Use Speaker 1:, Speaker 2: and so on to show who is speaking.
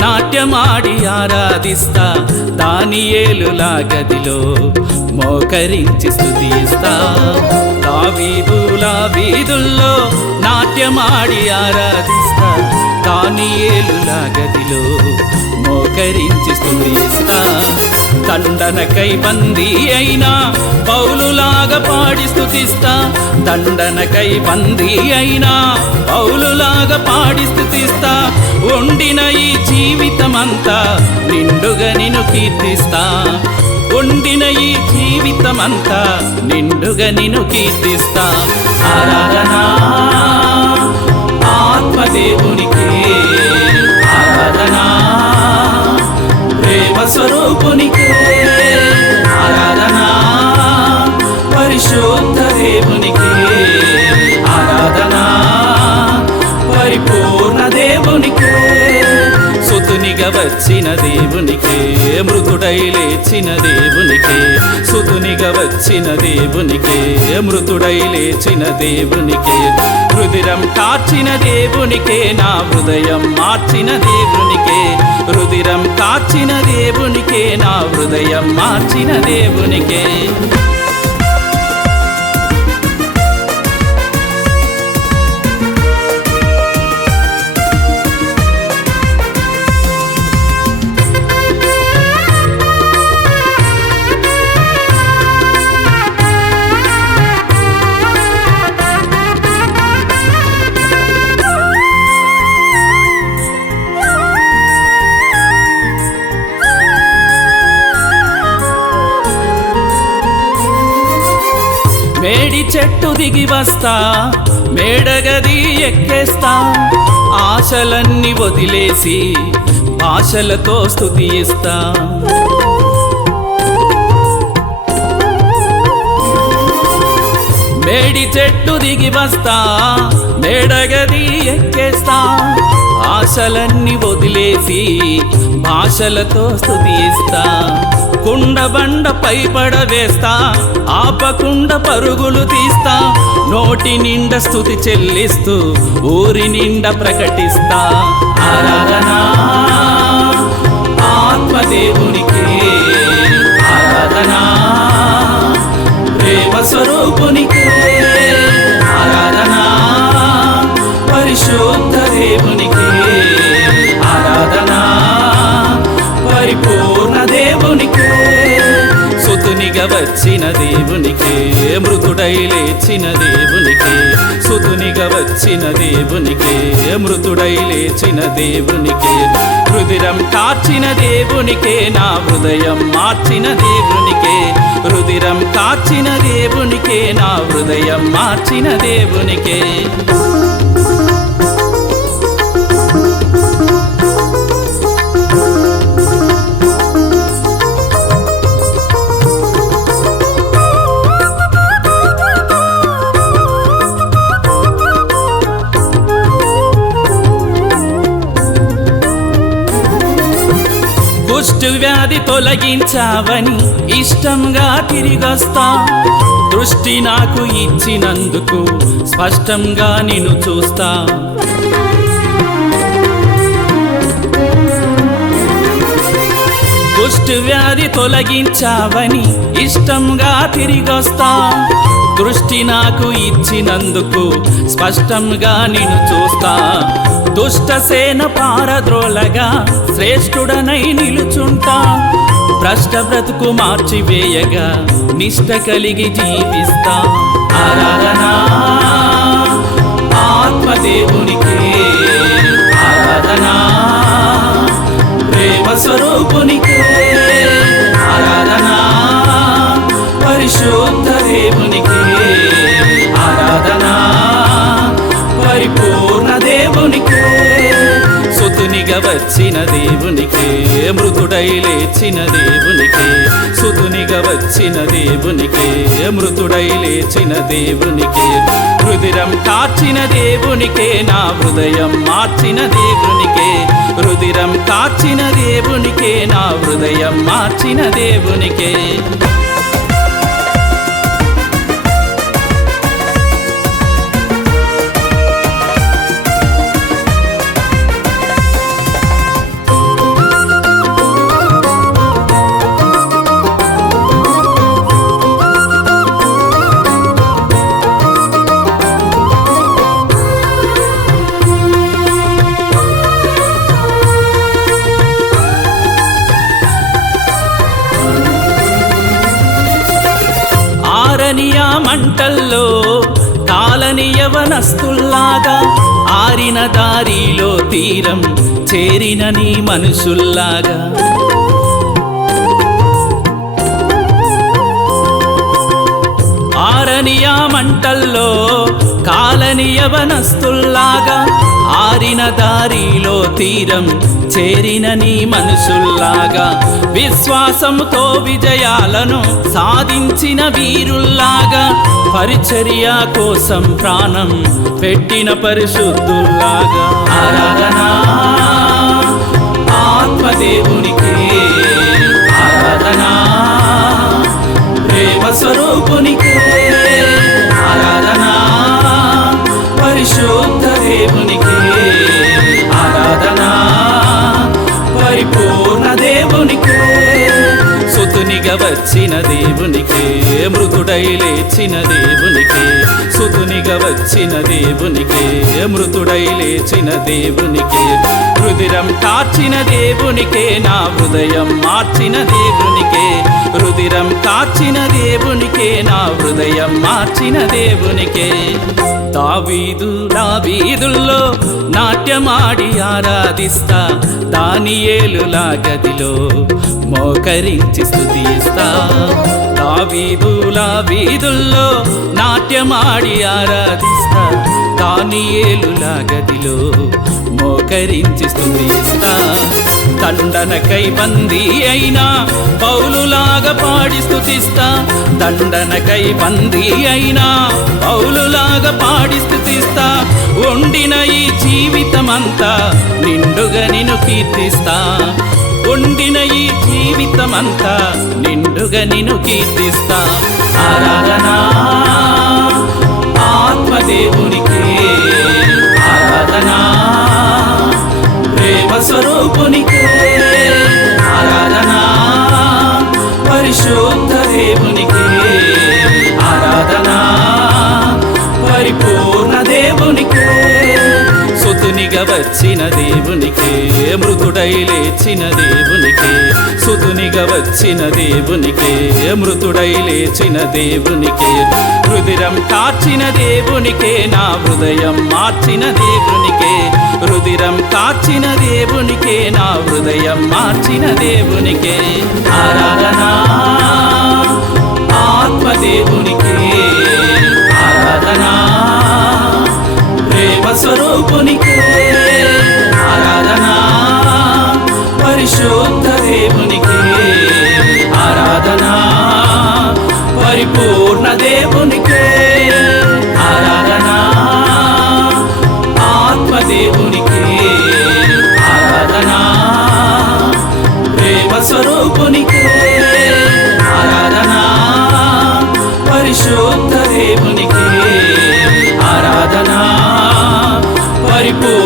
Speaker 1: నాట్యమాడి ఆరాధిస్తా దానియేలులా గదిలో మోకరించి స్థుతిస్తా తా వీధులా వీధుల్లో నాట్యమాడి ఆరాధిస్తా దానియేలులా గదిలో మోకరించి స్థుతిస్తా దండనకై బందీ అయినా పౌలులాగా పాడి స్థుతిస్తా. దండనకై బందీ అయినా పౌలులాగా పాడి స్థుతిస్తా. ఉండిన ఈ జీవితమంతా నిండుగా నిన్ను కీర్తిస్తా. ఉండిన ఈ జీవితమంతా నిండుగా నిన్ను కీర్తిస్తా. ఆరాధనా ఆత్మదేవునికి. ఆరాధనా ప్రేమ స్వరూపునికే. పరిశుద్ధ దేవునికి ఆరాధన పరిపూర్ణ దేవునికి సుతునిగా వచ్చిన దేవునికి మృతుడై లేచిన దేవునికి సుతునిగా వచ్చిన దేవునికి మృతుడై లేచిన దేవునికి రుదిరం కాచిన దేవునికే నా హృదయం మార్చిన దేవునికే రుదిరం కాచిన దేవునికే నా హృదయం మార్చిన దేవునికే. చెట్టు దిగి వస్తా మేడగది ఎక్కేస్తా. ఆశలన్నీ వదిలేసి భాషలతో స్తుతిస్తా మేడి చెట్టు దిగి వస్తా మేడగది ఎక్కేస్తా. ఆశలన్నీ వదిలేసి భాషలతో స్థుతిస్తా కుండబండ పై పడవేస్తా ఆపకుండ పరుగులు తీస్తా నోటి నిండా స్థుతి చెల్లిస్తూ ఊరి నిండా ప్రకటిస్తా. ఆరాధనా ఆత్మదేవునికి ఆరాధనా ప్రేమ స్వరూపునికి ఆరాధనా పరిశుద్ధ దేవునికి వచ్చిన దేవునికే మృతుడై లేచిన దేవునికే సుతునిగా వచ్చిన దేవునికే మృతుడై లేచిన దేవునికే రుదిరం కాచిన దేవునికే నా హృదయం మార్చిన దేవునికే రుదిరం కాచిన దేవునికే నా హృదయం మార్చిన దేవునికే అది వ్యాధి తొలగించావని ఇష్టంగా తిరిగొస్తా. దృష్టి నాకు ఇచ్చినందుకు స్పష్టంగా నిన్ను చూస్తా. కుష్టు వ్యాధి తొలగించావని ఇష్టంగా తిరిగొస్తా. దృష్టి నాకు ఇచ్చినందుకు స్పష్టంగా నిన్ను చూస్తా. దుష్ట సేన పారద్రోలగా శ్రేష్ఠుడనై నిలుచుంటా. భ్రష్ట బ్రతుకు మార్చివేయగా నిష్ట కలిగి జీవిస్తా. ఆరాధన పరిపూర్ణ దేవునికే. సుతునిగా వచ్చిన దేవునికే. మృతుడై లేచిన దేవునికే. సుతునిగా వచ్చిన దేవునికే. మృతుడై లేచిన దేవునికే. రుదిరం కాచిన దేవునికే. నా హృదయం మార్చిన దేవునికే. రుదిరం కాచిన దేవునికే. నా హృదయం మార్చిన దేవునికే. మంటల్లో తాళని యవనస్తుల్లాగా ఆరిన దారిలో తీరం చేరిన నీ మనుషుల్లాగా. ఆరనియా మంటల్లో కాలని యవనస్తుల్లాగా ఆరిన దారిలో తీరం చేరిన నీ మనుషుల్లాగా విశ్వాసంతో విజయాలను సాధించిన వీరుల్లాగా పరిచర్య కోసం ప్రాణం పెట్టిన పరిశుద్ధుల్లాగా. ఆరాధనా ఆత్మదేవునికి ఆరాధనా ప్రేమ స్వరూపునికే వచ్చిన దేవునికే మృతుడై లేచిన దేవునికే. సుతునిగా వచ్చిన దేవునికే మృతుడై లేచిన దేవునికే. రుదిరం కార్చిన దేవునికే నా హృదయం మార్చిన దేవునికే. రుదిరం కాచిన దేవునికే నా హృదయం మార్చిన దేవునికే. దావీదు దావీదుల్లో నాట్యమాడి ఆరాధిస్తా దానియేలులా గదిలో మోకరించి స్థుతిస్తా దావీదులా వీధుల్లో నాట్యమాడి ఆరాధిస్తా దానియేలులా గదిలో మోకరించి స్థుతిస్తా దండనకై బందీ అయినా పౌలులాగా పాడి స్థుతిస్తా. దండనకై బందీ అయినా పౌలులాగా పాడి స్థుతిస్తా. ఉండిన ఈ జీవితమంతా నిండుగా నిన్ను కీర్తిస్తా. ఉండిన ఈ జీవితమంతా నిండుగా నిన్ను కీర్తిస్తా. ఆరాధనా సుతునిగా వచ్చిన దేవునికే మృతుడై లేచిన దేవునికే సుతునిగా వచ్చిన దేవునికే మృతుడై లేచిన దేవునికే. రుదిరం కాచిన దేవునికే నా హృదయం మార్చిన దేవునికే. రుదిరం కాచిన దేవునికే నా హృదయం మార్చిన దేవునికే. ఆరాధనా ఆత్మదేవునికే ప్రేమ ఆరాధన ఆరాధనా పరిశుద్ధ దేవునికే ఆరాధనా. పరిపూర్ణ దేవునికే ఆరాధనా ఆత్మదేవునికే ఆరాధనా ప్రేమ స్వరూపునికే ఆరాధనా పరిశుద్ధ దేవునికే ఆరాధనా పరిపూర్ణ